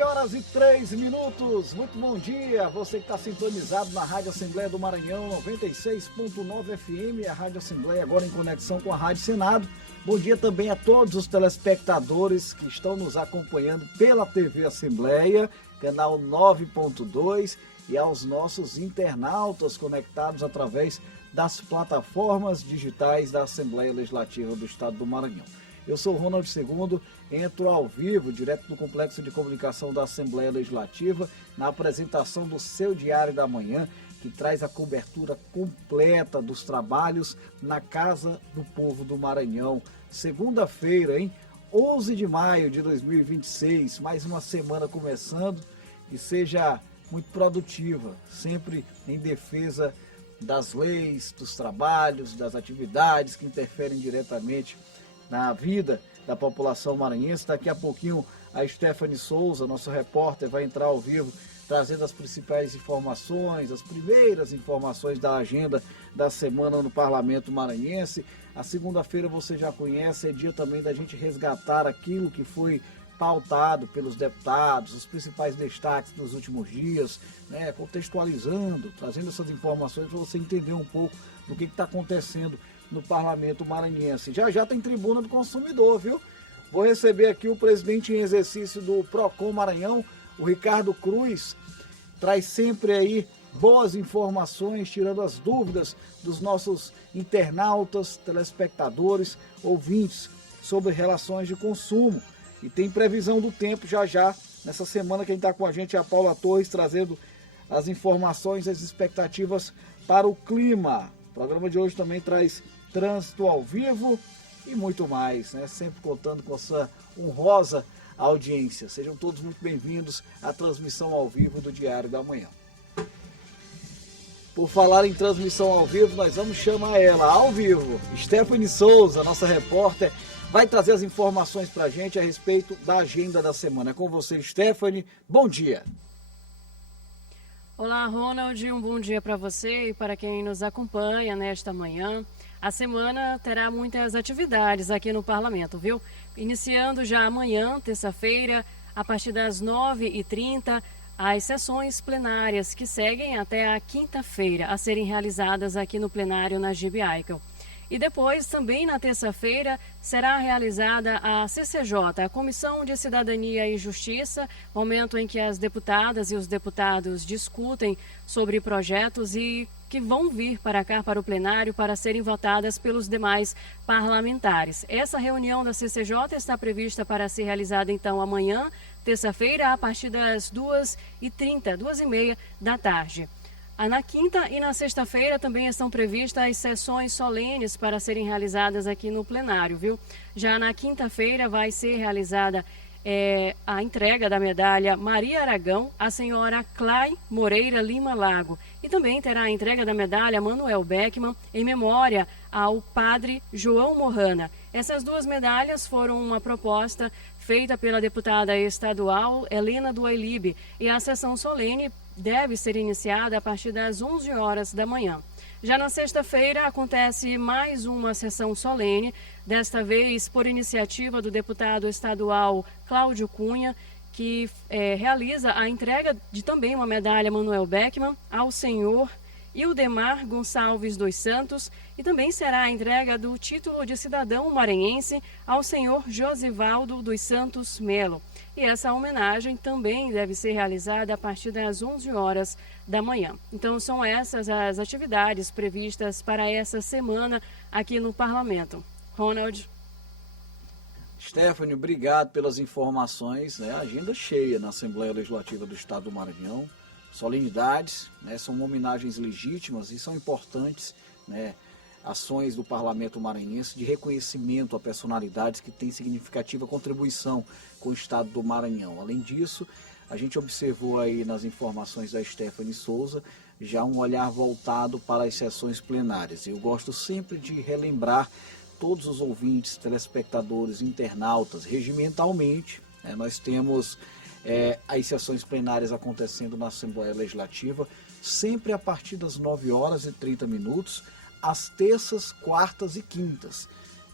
9h03. Muito bom dia, você que está sintonizado na Rádio Assembleia do Maranhão, 96.9 FM, a Rádio Assembleia agora em conexão com a Rádio Senado. Bom dia também a todos os telespectadores que estão nos acompanhando pela TV Assembleia, canal 9.2, e aos nossos internautas conectados através das plataformas digitais da Assembleia Legislativa do Estado do Maranhão. Eu sou Ronald II, entro ao vivo, direto do Complexo de Comunicação da Assembleia Legislativa, na apresentação do seu Diário da Manhã, que traz a cobertura completa dos trabalhos na Casa do Povo do Maranhão. Segunda-feira, 11 de maio de 2026, mais uma semana começando, que seja muito produtiva, sempre em defesa das leis, dos trabalhos, das atividades que interferem diretamente na vida da população maranhense. Daqui a pouquinho a Stephanie Souza, nosso repórter, vai entrar ao vivo trazendo as principais informações, as primeiras informações da agenda da semana no Parlamento Maranhense. A segunda-feira você já conhece, é dia também da gente resgatar aquilo que foi pautado pelos deputados, os principais destaques dos últimos dias, né, contextualizando, trazendo essas informações para você entender um pouco do que está acontecendo no Parlamento Maranhense. Já tem Tribuna do Consumidor, viu? Vou receber aqui o presidente em exercício do Procon Maranhão, o Ricardo Cruz, traz sempre aí boas informações, tirando as dúvidas dos nossos internautas, telespectadores, ouvintes sobre relações de consumo. E tem previsão do tempo já. Nessa semana quem está com a gente é a Paula Torres, trazendo as informações, as expectativas para o clima. O programa de hoje também traz trânsito ao vivo e muito mais, né? Sempre contando com a sua honrosa audiência. Sejam todos muito bem-vindos à transmissão ao vivo do Diário da Manhã. Por falar em transmissão ao vivo, nós vamos chamar ela ao vivo. Stephanie Souza, nossa repórter, vai trazer as informações para a gente a respeito da agenda da semana. É com você, Stephanie. Bom dia. Olá, Ronald. Um bom dia para você e para quem nos acompanha nesta manhã. A semana terá muitas atividades aqui no Parlamento, viu? Iniciando já amanhã, terça-feira, a partir das 9h30, as sessões plenárias que seguem até a quinta-feira a serem realizadas aqui no plenário na GB Eichel. E depois, também na terça-feira, será realizada a CCJ, a Comissão de Cidadania e Justiça, momento em que as deputadas e os deputados discutem sobre projetos e que vão vir para cá, para o plenário, para serem votadas pelos demais parlamentares. Essa reunião da CCJ está prevista para ser realizada, então, amanhã, terça-feira, a partir das 2h30, 2h30 da tarde. Na quinta e na sexta-feira também estão previstas as sessões solenes para serem realizadas aqui no plenário, viu? Já na quinta-feira vai ser realizada a entrega da medalha Maria Aragão à senhora Clay Moreira Lima Lago. E também terá a entrega da medalha Manuel Beckman em memória ao padre João Morrana. Essas duas medalhas foram uma proposta feita pela deputada estadual Helena do Ailibe, e a sessão solene deve ser iniciada a partir das 11 horas da manhã. Já na sexta-feira acontece mais uma sessão solene, desta vez por iniciativa do deputado estadual Cláudio Cunha, que realiza a entrega de também uma medalha Manuel Beckman ao senhor Ildemar Gonçalves dos Santos, e também será a entrega do título de cidadão maranhense ao senhor Josivaldo dos Santos Melo. E essa homenagem também deve ser realizada a partir das 11 horas da manhã. Então são essas as atividades previstas para essa semana aqui no Parlamento. Ronald. Stephanie, obrigado pelas informações, né? Agenda cheia na Assembleia Legislativa do Estado do Maranhão. Solenidades, né? São homenagens legítimas e são importantes, né? Ações do Parlamento Maranhense de reconhecimento a personalidades que têm significativa contribuição com o Estado do Maranhão. Além disso, a gente observou aí nas informações da Stephanie Souza já um olhar voltado para as sessões plenárias. Eu gosto sempre de relembrar todos os ouvintes, telespectadores, internautas, regimentalmente, né? Nós temos as sessões plenárias acontecendo na Assembleia Legislativa sempre a partir das 9h30, às terças, quartas e quintas.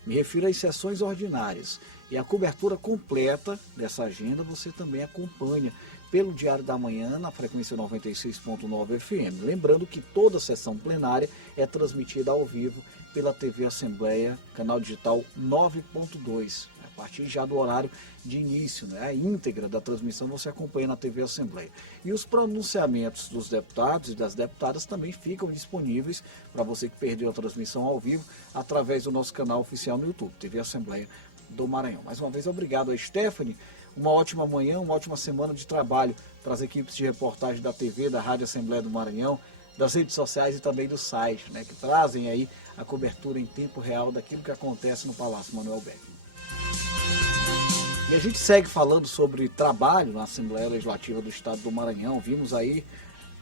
Me refiro às sessões ordinárias. E a cobertura completa dessa agenda você também acompanha pelo Diário da Manhã na frequência 96.9 FM. Lembrando que toda a sessão plenária é transmitida ao vivo pela TV Assembleia, canal digital 9.2. A partir já do horário de início, né? A íntegra da transmissão você acompanha na TV Assembleia. E os pronunciamentos dos deputados e das deputadas também ficam disponíveis para você que perdeu a transmissão ao vivo através do nosso canal oficial no YouTube, TV Assembleia do Maranhão. Mais uma vez, obrigado a Stephanie. Uma ótima manhã, uma ótima semana de trabalho para as equipes de reportagem da TV, da Rádio Assembleia do Maranhão, das redes sociais e também do site, né? Que trazem aí a cobertura em tempo real daquilo que acontece no Palácio Manuel Beckmann. E a gente segue falando sobre trabalho na Assembleia Legislativa do Estado do Maranhão. Vimos aí,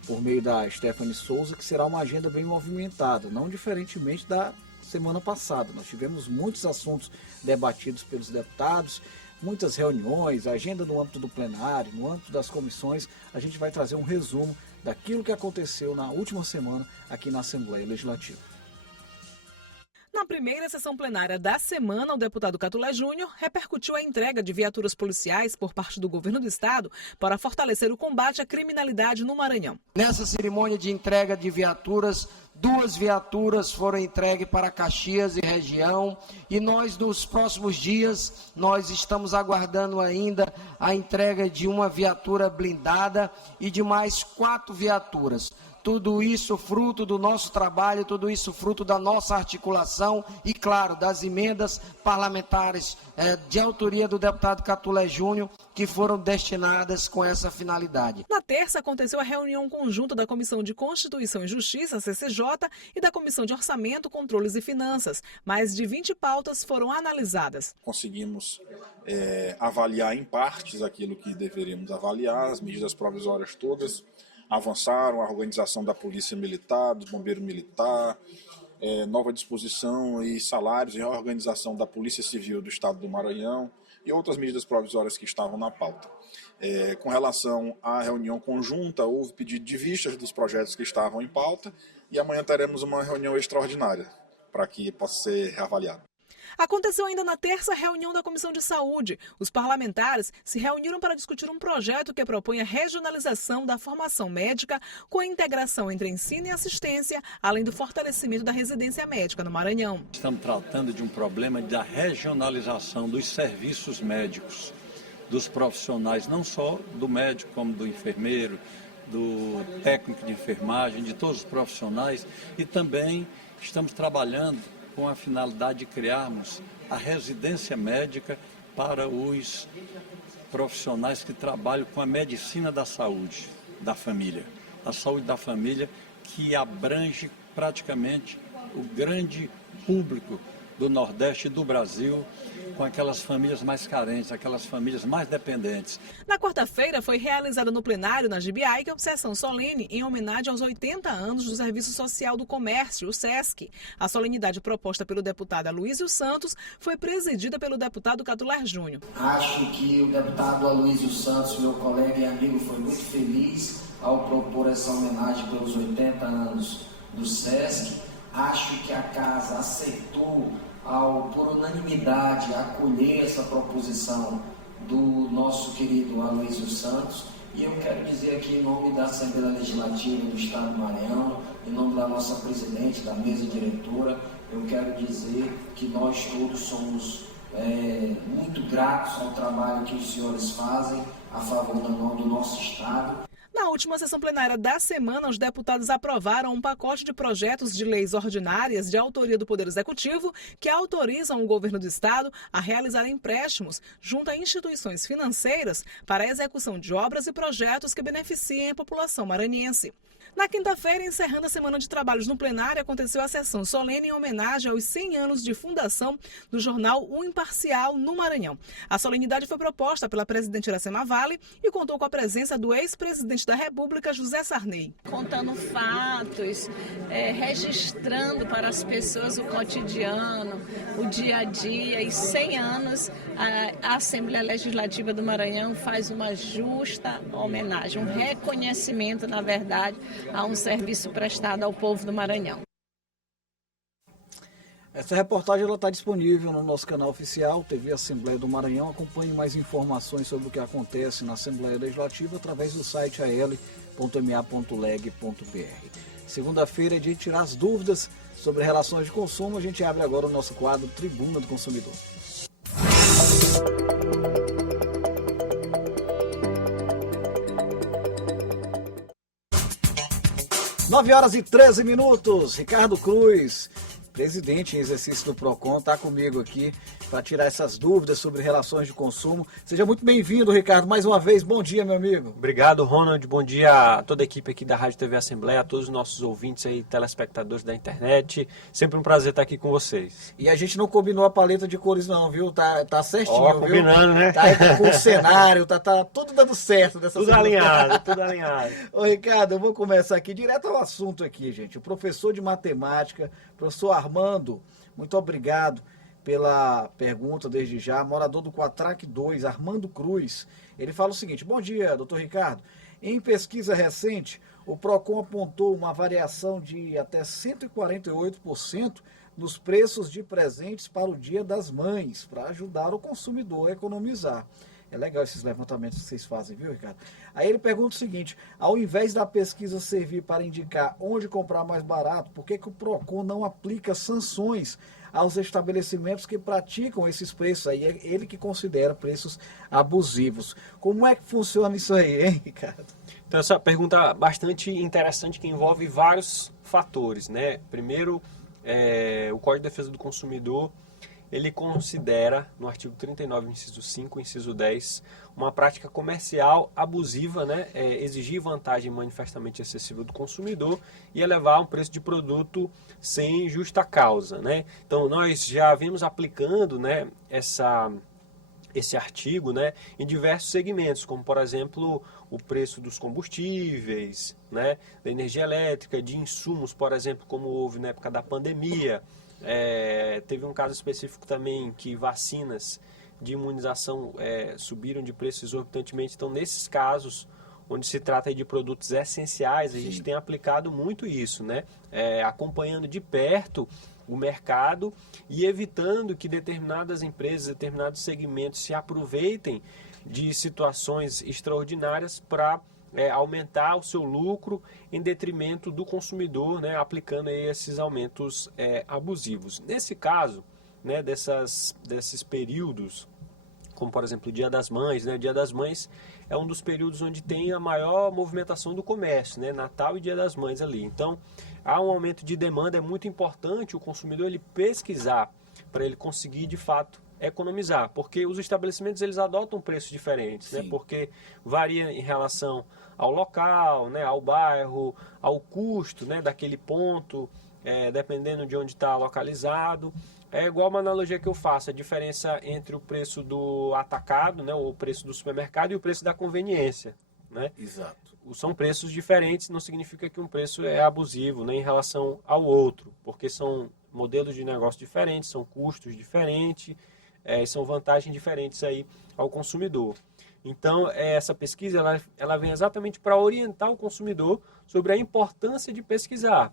por meio da Stephanie Souza, que será uma agenda bem movimentada, não diferentemente da semana passada. Nós tivemos muitos assuntos debatidos pelos deputados, muitas reuniões, agenda no âmbito do plenário, no âmbito das comissões. A gente vai trazer um resumo daquilo que aconteceu na última semana aqui na Assembleia Legislativa. Na primeira sessão plenária da semana, o deputado Catulé Júnior repercutiu a entrega de viaturas policiais por parte do governo do estado para fortalecer o combate à criminalidade no Maranhão. Nessa cerimônia de entrega de viaturas, 2 viaturas foram entregues para Caxias e região, e nós, nos próximos dias, nós estamos aguardando ainda a entrega de uma viatura blindada e de mais 4 viaturas. Tudo isso fruto do nosso trabalho, tudo isso fruto da nossa articulação e, claro, das emendas parlamentares de autoria do deputado Catulé Júnior, que foram destinadas com essa finalidade. Na terça, aconteceu a reunião conjunta da Comissão de Constituição e Justiça, CCJ, e da Comissão de Orçamento, Controles e Finanças. Mais de 20 pautas foram analisadas. Conseguimos avaliar em partes aquilo que deveríamos avaliar, as medidas provisórias todas avançaram, a organização da Polícia Militar, do Bombeiro Militar, nova disposição e salários e reorganização da Polícia Civil do Estado do Maranhão e outras medidas provisórias que estavam na pauta. Com relação à reunião conjunta, houve pedido de vistas dos projetos que estavam em pauta e amanhã teremos uma reunião extraordinária para que possa ser reavaliado. Aconteceu ainda na terça reunião da Comissão de Saúde. Os parlamentares se reuniram para discutir um projeto que propõe a regionalização da formação médica com a integração entre ensino e assistência, além do fortalecimento da residência médica no Maranhão. Estamos tratando de um problema da regionalização dos serviços médicos, dos profissionais, não só do médico, como do enfermeiro, do técnico de enfermagem, de todos os profissionais, e também estamos trabalhando com a finalidade de criarmos a residência médica para os profissionais que trabalham com a medicina da saúde da família. A saúde da família que abrange praticamente o grande público do Nordeste e do Brasil, com aquelas famílias mais carentes, aquelas famílias mais dependentes. Na quarta-feira foi realizada no plenário, na Gibiaica, sessão solene em homenagem aos 80 anos do Serviço Social do Comércio, o SESC. A solenidade proposta pelo deputado Aloysio Santos foi presidida pelo deputado Catulé Júnior. Acho que o deputado Aloysio Santos, meu colega e amigo, foi muito feliz ao propor essa homenagem pelos 80 anos do SESC. Acho que a casa aceitou, por unanimidade, acolher essa proposição do nosso querido Aloysio Santos. E eu quero dizer aqui, em nome da Assembleia Legislativa do Estado do Maranhão, em nome da nossa presidente, da mesa diretora, eu quero dizer que nós todos somos muito gratos ao trabalho que os senhores fazem a favor do nosso Estado. Na última sessão plenária da semana, os deputados aprovaram um pacote de projetos de leis ordinárias de autoria do Poder Executivo que autorizam o governo do Estado a realizar empréstimos junto a instituições financeiras para a execução de obras e projetos que beneficiem a população maranhense. Na quinta-feira, encerrando a semana de trabalhos no plenário, aconteceu a sessão solene em homenagem aos 100 anos de fundação do jornal O Imparcial no Maranhão. A solenidade foi proposta pela presidente Iracema Vale e contou com a presença do ex-presidente da República, José Sarney. Contando fatos, registrando para as pessoas o cotidiano, o dia a dia. E 100 anos, a Assembleia Legislativa do Maranhão faz uma justa homenagem, um reconhecimento, na verdade, a um serviço prestado ao povo do Maranhão. Essa reportagem está disponível no nosso canal oficial, TV Assembleia do Maranhão. Acompanhe mais informações sobre o que acontece na Assembleia Legislativa através do site al.ma.leg.br. Segunda-feira é dia de tirar as dúvidas sobre relações de consumo. A gente abre agora o nosso quadro Tribuna do Consumidor. 9h13. Ricardo Cruz, presidente em exercício do PROCON, está comigo aqui para tirar essas dúvidas sobre relações de consumo. Seja muito bem-vindo, Ricardo, mais uma vez. Bom dia, meu amigo. Obrigado, Ronald. Bom dia a toda a equipe aqui da Rádio TV Assembleia, a todos os nossos ouvintes aí, telespectadores da internet. Sempre um prazer estar aqui com vocês. E a gente não combinou a paleta de cores não, viu? Tá certinho, viu? Combinando, né? Tá com o cenário, tá tudo dando certo dessa Tudo alinhado, tudo alinhado. Ô, Ricardo, eu vou começar aqui direto ao assunto aqui, gente. O professor de matemática, professor Armando, muito obrigado pela pergunta desde já. Morador do Quatrac 2, Armando Cruz. Ele fala o seguinte: bom dia, doutor Ricardo. Em pesquisa recente, o PROCON apontou uma variação de até 148% nos preços de presentes para o Dia das Mães, para ajudar o consumidor a economizar. É legal esses levantamentos que vocês fazem, viu, Ricardo? Aí ele pergunta o seguinte: ao invés da pesquisa servir para indicar onde comprar mais barato, por que o PROCON não aplica sanções aos estabelecimentos que praticam esses preços aí? É ele que considera preços abusivos. Como é que funciona isso aí, hein, Ricardo? Então, essa pergunta é bastante interessante, que envolve vários fatores, né? Primeiro, o Código de Defesa do Consumidor, ele considera, no artigo 39, inciso 5, inciso 10, uma prática comercial abusiva, né? Exigir vantagem manifestamente excessiva do consumidor e elevar um preço de produto sem justa causa, né? Então, nós já vimos aplicando, né, esse artigo, né, em diversos segmentos, como, por exemplo, o preço dos combustíveis, né, da energia elétrica, de insumos, por exemplo, como houve na época da pandemia. Teve um caso específico também que vacinas de imunização subiram de preço exorbitantemente. Então, nesses casos, onde se trata aí de produtos essenciais, a gente tem aplicado muito isso, né? Acompanhando de perto o mercado e evitando que determinadas empresas, determinados segmentos se aproveitem de situações extraordinárias para aumentar o seu lucro em detrimento do consumidor, né, aplicando aí esses aumentos abusivos. Nesse caso, né, desses períodos, como por exemplo o Dia das Mães, né, o Dia das Mães é um dos períodos onde tem a maior movimentação do comércio, né, Natal e Dia das Mães ali. Então, há um aumento de demanda, é muito importante o consumidor ele pesquisar para ele conseguir de fato economizar, porque os estabelecimentos eles adotam preços diferentes, né, porque varia em relação ao local, né, ao bairro, ao custo, né, daquele ponto, dependendo de onde está localizado. É igual uma analogia que eu faço, a diferença entre o preço do atacado, né, o preço do supermercado e o preço da conveniência, né? Exato. São preços diferentes, não significa que um preço é abusivo, né, em relação ao outro, porque são modelos de negócio diferentes, são custos diferentes, são vantagens diferentes aí ao consumidor. Então, essa pesquisa ela vem exatamente para orientar o consumidor sobre a importância de pesquisar.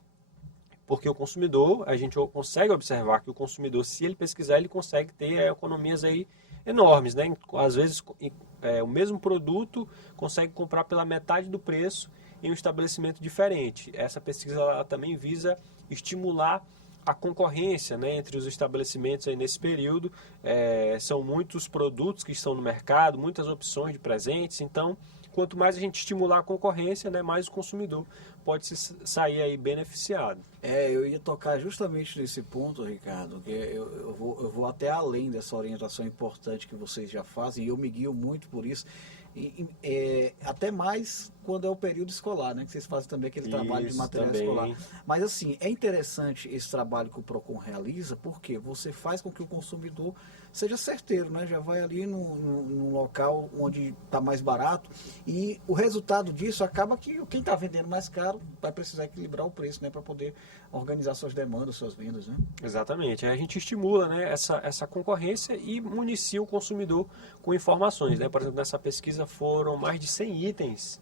Porque o consumidor, a gente consegue observar que o consumidor, se ele pesquisar, ele consegue ter economias aí enormes, né? Às vezes, o mesmo produto consegue comprar pela metade do preço em um estabelecimento diferente. Essa pesquisa ela também visa estimular a concorrência, né, entre os estabelecimentos aí nesse período. São muitos produtos que estão no mercado, muitas opções de presentes. Então, quanto mais a gente estimular a concorrência, né, mais o consumidor pode sair aí beneficiado. Eu ia tocar justamente nesse ponto, Ricardo, que eu vou até além dessa orientação importante que vocês já fazem, e eu me guio muito por isso. Até mais quando é o período escolar, né? Que vocês fazem também aquele trabalho de material escolar. Mas assim, é interessante esse trabalho que o PROCON realiza, porque você faz com que o consumidor seja certeiro, né? Já vai ali num local onde está mais barato, e o resultado disso acaba que quem está vendendo mais caro vai precisar equilibrar o preço, né? Para poder organizar suas demandas, suas vendas, né? Exatamente. A gente estimula, né, essa concorrência e municia o consumidor com informações, né? Por exemplo, nessa pesquisa foram mais de 100 itens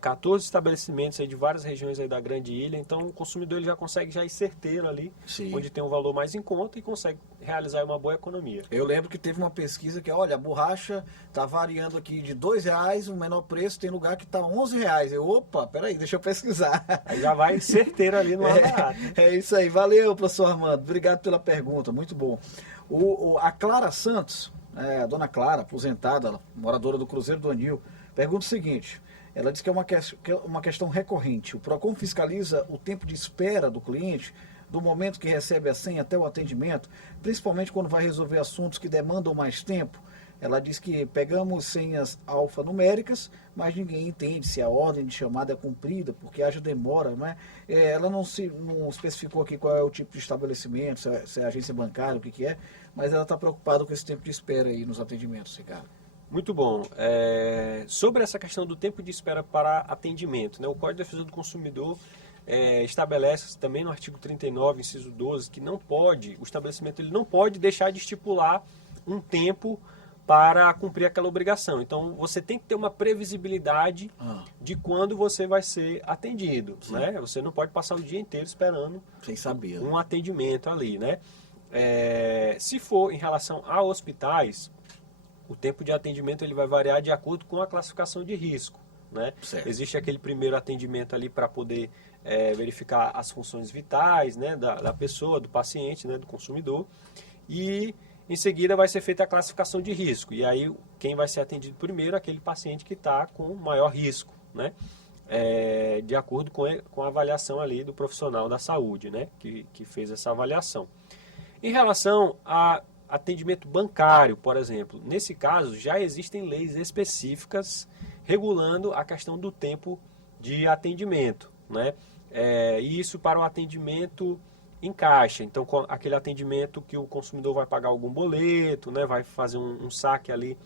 14 estabelecimentos aí de várias regiões aí da Grande Ilha, então o consumidor ele já consegue já ir certeiro ali, Sim. onde tem um valor mais em conta e consegue realizar uma boa economia. Eu lembro que teve uma pesquisa que, olha, a borracha está variando aqui de R$2, o menor preço, tem lugar que está R$11. Eu, opa, peraí, deixa eu pesquisar. Aí já vai certeiro ali no barato. É isso aí, valeu, professor Armando, obrigado pela pergunta, muito bom. A Clara Santos, a dona Clara, aposentada, moradora do Cruzeiro do Anil, pergunta o seguinte: ela diz que é uma questão recorrente. O PROCON fiscaliza o tempo de espera do cliente, do momento que recebe a senha até o atendimento, principalmente quando vai resolver assuntos que demandam mais tempo. Ela diz que pegamos senhas alfanuméricas, mas ninguém entende se a ordem de chamada é cumprida, porque haja demora, não é? Ela não especificou aqui qual é o tipo de estabelecimento, se é agência bancária, o que é, mas ela está preocupada com esse tempo de espera aí nos atendimentos, Ricardo. Muito bom. Sobre essa questão do tempo de espera para atendimento, né, o Código de Defesa do Consumidor estabelece também no artigo 39, inciso 12, que o estabelecimento ele não pode deixar de estipular um tempo para cumprir aquela obrigação. Então, você tem que ter uma previsibilidade de quando você vai ser atendido, né? Você não pode passar o dia inteiro esperando sem saber, um atendimento ali, né? Se for em relação a hospitais, o tempo de atendimento ele vai variar de acordo com a classificação de risco, né? Existe aquele primeiro atendimento ali para poder verificar as funções vitais, né, da pessoa, do paciente, né, do consumidor, e em seguida vai ser feita a classificação de risco. E aí quem vai ser atendido primeiro é aquele paciente que está com maior risco, né? De acordo com a avaliação ali do profissional da saúde, né? Que fez essa avaliação. Em relação a atendimento bancário, por exemplo, nesse caso já existem leis específicas regulando a questão do tempo de atendimento, né? E isso para o atendimento em caixa, então aquele atendimento que o consumidor vai pagar algum boleto, né, vai fazer um saque ali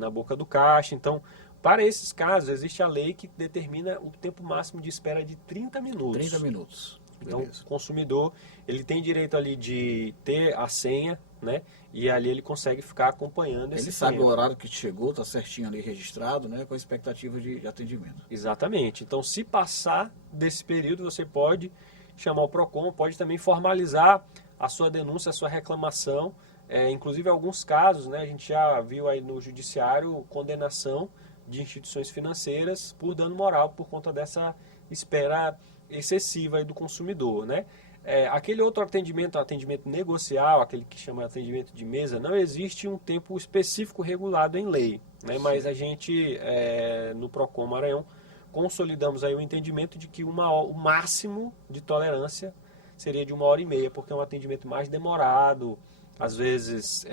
na boca do caixa. Então, para esses casos, existe a lei que determina o tempo máximo de espera de 30 minutos. 30 minutos. Então, Beleza. o consumidor ele tem direito ali de ter a senha, né, e ali ele consegue ficar acompanhando esse tempo. Ele sabe o horário que chegou, está certinho ali registrado, né, com a expectativa de atendimento. Exatamente. Então, se passar desse período, você pode chamar o PROCON, pode também formalizar a sua denúncia, a sua reclamação. Inclusive, em alguns casos, né, a gente já viu aí no judiciário condenação de instituições financeiras por dano moral por conta dessa espera excessiva aí do consumidor, né? Aquele outro atendimento negocial, aquele que chama de atendimento de mesa, não existe um tempo específico regulado em lei, né? Mas a gente, no PROCON Maranhão, consolidamos aí o entendimento de que o máximo de tolerância seria de 1h30, porque é um atendimento mais demorado, às vezes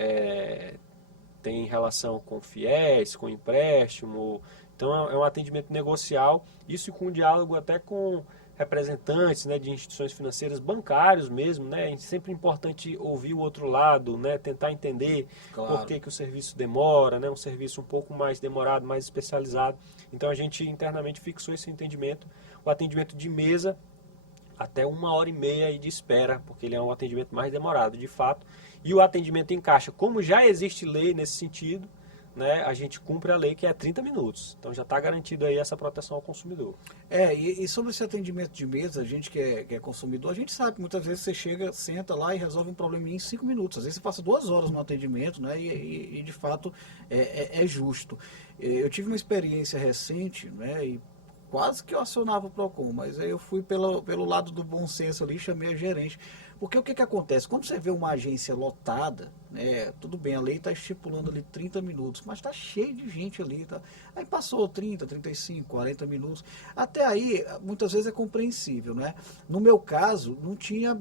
tem relação com fiéis, com empréstimo, então é um atendimento negocial, isso com diálogo até com representantes, né, de instituições financeiras, bancários mesmo, né? É sempre importante ouvir o outro lado, né, tentar entender por que o serviço demora, né, um serviço um pouco mais demorado, mais especializado. Então a gente internamente fixou esse entendimento, o atendimento de mesa até 1h30 aí de espera, porque ele é um atendimento mais demorado, de fato. E o atendimento em caixa, como já existe lei nesse sentido, né, a gente cumpre a lei que é 30 minutos. Então já está garantido aí essa proteção ao consumidor. E sobre esse atendimento de mesa, a gente que é consumidor, a gente sabe que muitas vezes você chega, senta lá e resolve um probleminha em 5 minutos. Às vezes você passa 2 horas no atendimento, né, e de fato é justo. Eu tive uma experiência recente, né, e quase que eu acionava o PROCON, mas aí eu fui pelo lado do bom senso ali e chamei a gerente. Porque o que acontece? Quando você vê uma agência lotada, né, tudo bem, a lei está estipulando ali 30 minutos, mas está cheio de gente ali. Tá? Aí passou 30, 35, 40 minutos. Até aí, muitas vezes é compreensível. Né? No meu caso, não tinha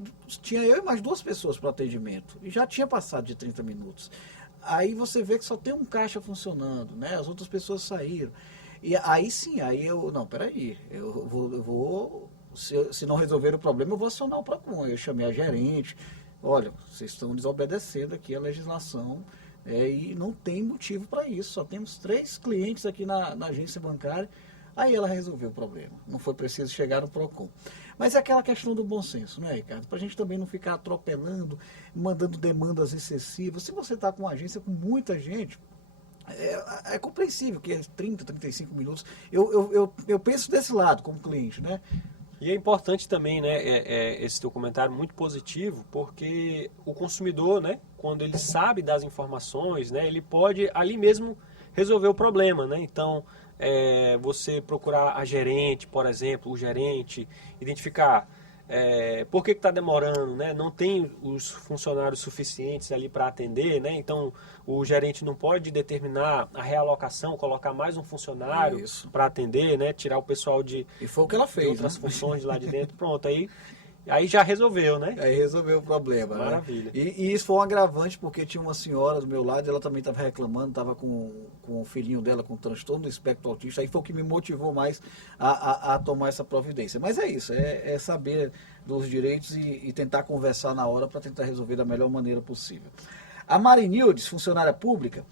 eu e mais 2 pessoas para o atendimento. E já tinha passado de 30 minutos. Aí você vê que só tem um caixa funcionando, né? As outras pessoas saíram. E aí sim, eu vou se não resolver o problema, eu vou acionar o PROCON. Eu chamei a gerente, olha, vocês estão desobedecendo aqui a legislação e não tem motivo para isso. Só temos 3 clientes aqui na agência bancária. Aí ela resolveu o problema. Não foi preciso chegar no PROCON. Mas é aquela questão do bom senso, né, Ricardo? Para a gente também não ficar atropelando, mandando demandas excessivas. Se você está com uma agência com muita gente, É compreensível que é 30, 35 minutos. Eu penso desse lado como cliente, né? E é importante também, né, esse teu comentário muito positivo, porque o consumidor, né, quando ele sabe das informações, né, ele pode ali mesmo resolver o problema, né? Então, você procurar a gerente, por exemplo, o gerente, identificar por que está demorando, né? Não tem os funcionários suficientes ali para atender, né? Então o gerente não pode determinar a realocação, colocar mais um funcionário para atender, né? Tirar o pessoal e foi o que ela fez, outras funções de lá de dentro, pronto, aí já resolveu, né? Aí resolveu o problema. Maravilha. Né? E isso foi um agravante, porque tinha uma senhora do meu lado, ela também estava reclamando, estava com o filhinho dela com transtorno do espectro autista, aí foi o que me motivou mais a tomar essa providência. Mas é isso, é saber dos direitos e tentar conversar na hora para tentar resolver da melhor maneira possível. A Marinildes, funcionária pública,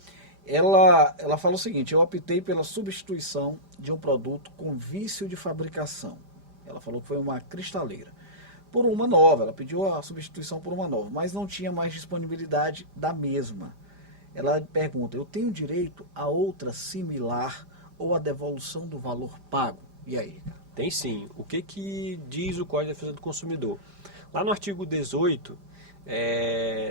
ela fala o seguinte: eu optei pela substituição de um produto com vício de fabricação. Ela falou que foi uma cristaleira. Por uma nova, ela pediu a substituição por uma nova, mas não tinha mais disponibilidade da mesma. Ela pergunta: eu tenho direito a outra similar ou a devolução do valor pago? E aí? Tem sim. O que diz o Código de Defesa do Consumidor? Lá no artigo 18,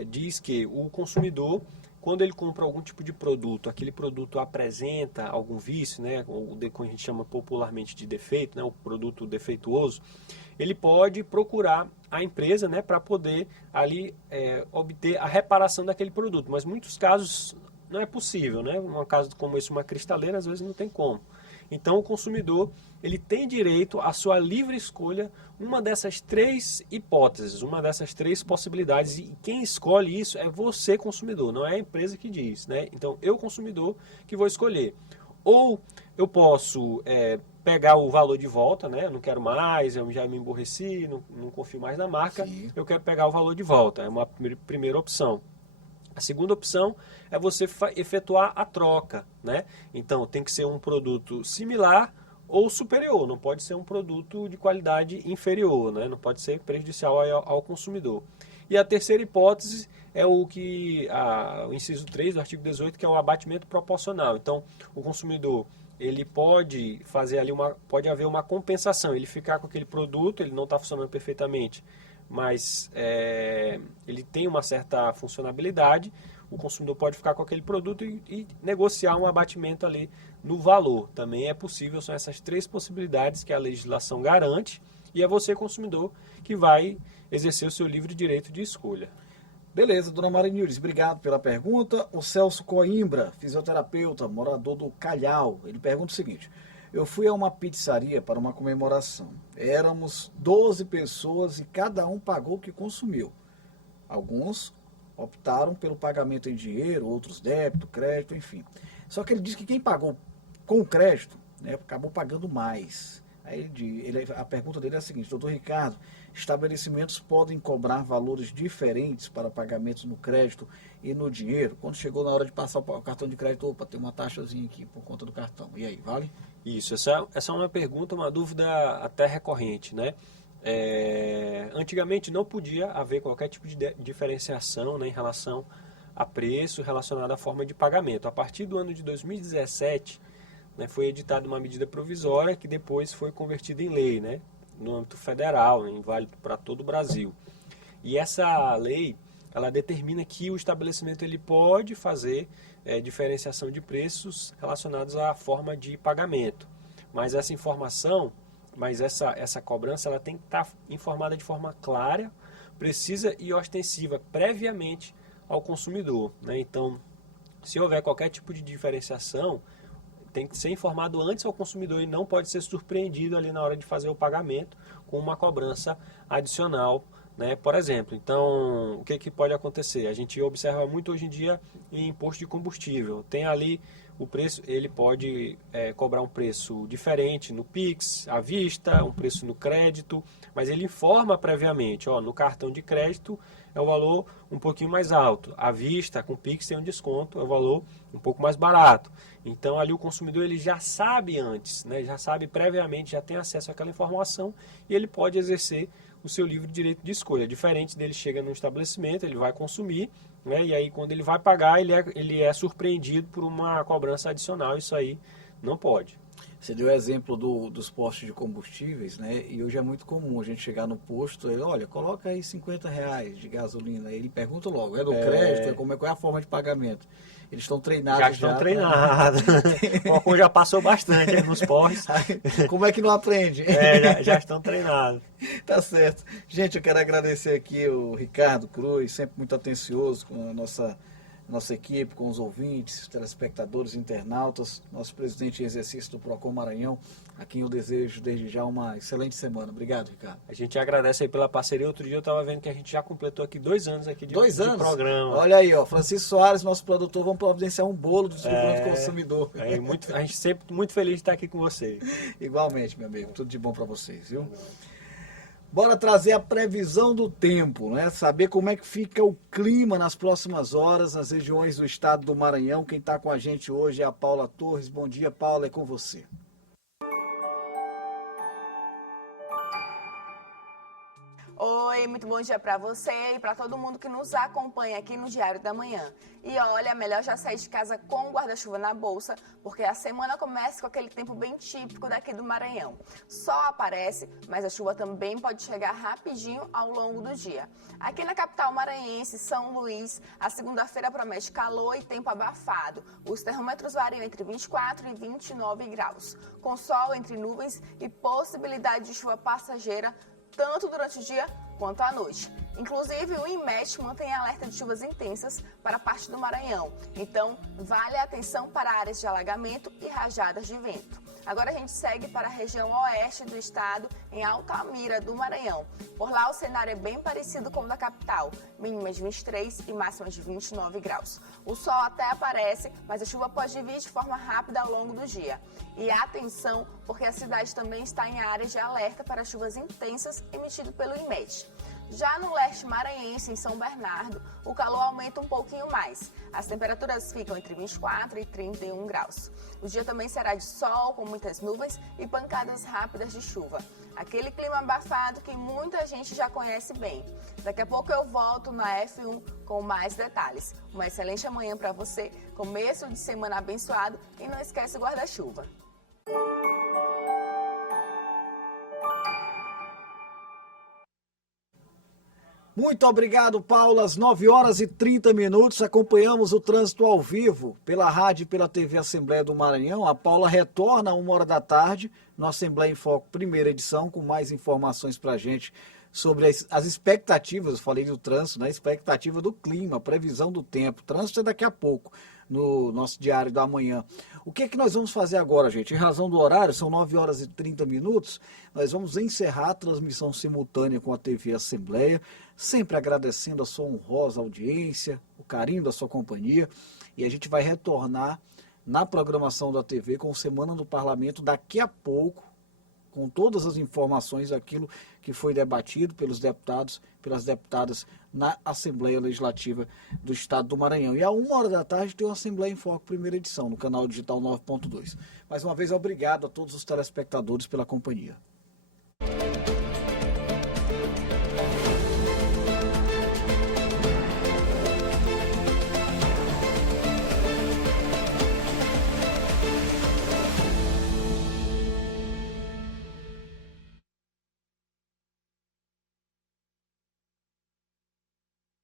diz que o consumidor, quando ele compra algum tipo de produto, aquele produto apresenta algum vício, né, o que a gente chama popularmente de defeito, né, o produto defeituoso, ele pode procurar a empresa, né, para poder ali obter a reparação daquele produto. Mas em muitos casos não é possível, né? Um caso como esse, uma cristaleira, às vezes não tem como. Então o consumidor, ele tem direito à sua livre escolha, uma dessas três hipóteses, uma dessas três possibilidades, e quem escolhe isso é você, consumidor, não é a empresa que diz, né? Então eu, consumidor, que vou escolher. Ou eu posso pegar o valor de volta, né? Eu não quero mais, eu já me emborreci, não confio mais na marca, sim, eu quero pegar o valor de volta, é uma primeira opção. A segunda opção é você efetuar a troca, né? Então tem que ser um produto similar ou superior, não pode ser um produto de qualidade inferior, né? Não pode ser prejudicial ao consumidor. E a terceira hipótese é o inciso 3 do artigo 18, que é o abatimento proporcional. Então o consumidor, ele pode fazer ali pode haver uma compensação, ele ficar com aquele produto, ele não está funcionando perfeitamente, mas ele tem uma certa funcionalidade, o consumidor pode ficar com aquele produto e negociar um abatimento ali no valor. Também é possível, são essas três possibilidades que a legislação garante, e é você, consumidor, que vai exercer o seu livre direito de escolha. Beleza, dona Marinildes, obrigado pela pergunta. O Celso Coimbra, fisioterapeuta, morador do Calhau, ele pergunta o seguinte: eu fui a uma pizzaria para uma comemoração. Éramos 12 pessoas e cada um pagou o que consumiu. Alguns optaram pelo pagamento em dinheiro, outros débito, crédito, enfim. Só que ele diz que quem pagou com crédito, né, acabou pagando mais. Aí a pergunta dele é a seguinte: doutor Ricardo, estabelecimentos podem cobrar valores diferentes para pagamentos no crédito e no dinheiro? Quando chegou na hora de passar o cartão de crédito, opa, tem uma taxazinha aqui por conta do cartão. E aí, vale? Isso, essa é uma pergunta, uma dúvida até recorrente, né? Antigamente não podia haver qualquer tipo de diferenciação, né, em relação a preço relacionado à forma de pagamento. A partir do ano de 2017, né, foi editada uma medida provisória que depois foi convertida em lei, né, no âmbito federal, válido para todo o Brasil. E essa lei, ela determina que o estabelecimento ele pode fazer diferenciação de preços relacionados à forma de pagamento. Mas essa informação, essa cobrança, ela tem que estar informada de forma clara, precisa e ostensiva previamente ao consumidor, né? Então, se houver qualquer tipo de diferenciação, tem que ser informado antes ao consumidor e não pode ser surpreendido ali na hora de fazer o pagamento com uma cobrança adicional, né? Por exemplo, então, o que pode acontecer? A gente observa muito hoje em dia em imposto de combustível. Tem ali o preço, ele pode cobrar um preço diferente no Pix, à vista, um preço no crédito, mas ele informa previamente, no cartão de crédito é o valor um pouquinho mais alto, à vista, com Pix tem um desconto, é o valor um pouco mais barato. Então ali o consumidor ele já sabe antes, né? Já sabe previamente, já tem acesso àquela informação e ele pode exercer o seu livre direito de escolha. Diferente dele chega num estabelecimento, ele vai consumir, né? E aí quando ele vai pagar, ele é surpreendido por uma cobrança adicional. Isso aí não pode. Você deu o exemplo dos postos de combustíveis, né? E hoje é muito comum a gente chegar no posto, ele, olha, coloca aí R$50 de gasolina. Ele pergunta logo, é do crédito? Qual é a forma de pagamento? Eles estão treinados já. Já estão treinados. O Falcão já passou bastante nos postos. Como é que não aprende? Já estão treinados. Tá certo. Gente, eu quero agradecer aqui o Ricardo Cruz, sempre muito atencioso com a nossa equipe, com os ouvintes, telespectadores, internautas, nosso presidente em exercício do Procon Maranhão, a quem eu desejo desde já uma excelente semana. Obrigado, Ricardo. A gente agradece aí pela parceria. Outro dia eu estava vendo que a gente já completou aqui 2 anos aqui de programa. Olha aí, ó, Francisco Soares, nosso produtor, vamos providenciar um bolo do distribuidor do consumidor. A gente sempre muito feliz de estar aqui com você. Igualmente, meu amigo, tudo de bom para vocês, viu? Bora trazer a previsão do tempo, né? Saber como é que fica o clima nas próximas horas nas regiões do estado do Maranhão. Quem está com a gente hoje é a Paula Torres. Bom dia, Paula, é com você. Oi, muito bom dia para você e para todo mundo que nos acompanha aqui no Diário da Manhã. E olha, melhor já sair de casa com o guarda-chuva na bolsa, porque a semana começa com aquele tempo bem típico daqui do Maranhão. Sol aparece, mas a chuva também pode chegar rapidinho ao longo do dia. Aqui na capital maranhense, São Luís, a segunda-feira promete calor e tempo abafado. Os termômetros variam entre 24 e 29 graus, com sol entre nuvens e possibilidade de chuva passageira tanto durante o dia quanto à noite. Inclusive, o INMET mantém alerta de chuvas intensas para a parte do Maranhão. Então, vale a atenção para áreas de alagamento e rajadas de vento. Agora a gente segue para a região oeste do estado, em Altamira do Maranhão. Por lá o cenário é bem parecido com o da capital, mínimas de 23 e máximas de 29 graus. O sol até aparece, mas a chuva pode vir de forma rápida ao longo do dia. E atenção, porque a cidade também está em áreas de alerta para chuvas intensas emitido pelo INMET. Já no leste maranhense, em São Bernardo, o calor aumenta um pouquinho mais. As temperaturas ficam entre 24 e 31 graus. O dia também será de sol, com muitas nuvens e pancadas rápidas de chuva. Aquele clima abafado que muita gente já conhece bem. Daqui a pouco eu volto na F1 com mais detalhes. Uma excelente manhã para você, começo de semana abençoado e não esquece o guarda-chuva. Muito obrigado, Paula. Às 9h30, acompanhamos o trânsito ao vivo pela rádio e pela TV Assembleia do Maranhão. A Paula retorna às 13h no Assembleia em Foco, primeira edição, com mais informações para a gente sobre as expectativas. Eu falei do trânsito, né? Expectativa do clima, previsão do tempo. Trânsito é daqui a pouco, no nosso Diário da Manhã. O que é que nós vamos fazer agora, gente? Em razão do horário, são 9h30, nós vamos encerrar a transmissão simultânea com a TV Assembleia, sempre agradecendo a sua honrosa audiência, o carinho da sua companhia, e a gente vai retornar na programação da TV com Semana do Parlamento daqui a pouco, com todas as informações daquilo que foi debatido pelos deputados, pelas deputadas na Assembleia Legislativa do Estado do Maranhão. E às 13h tem uma Assembleia em Foco, primeira edição, no canal digital 9.2. Mais uma vez, obrigado a todos os telespectadores pela companhia.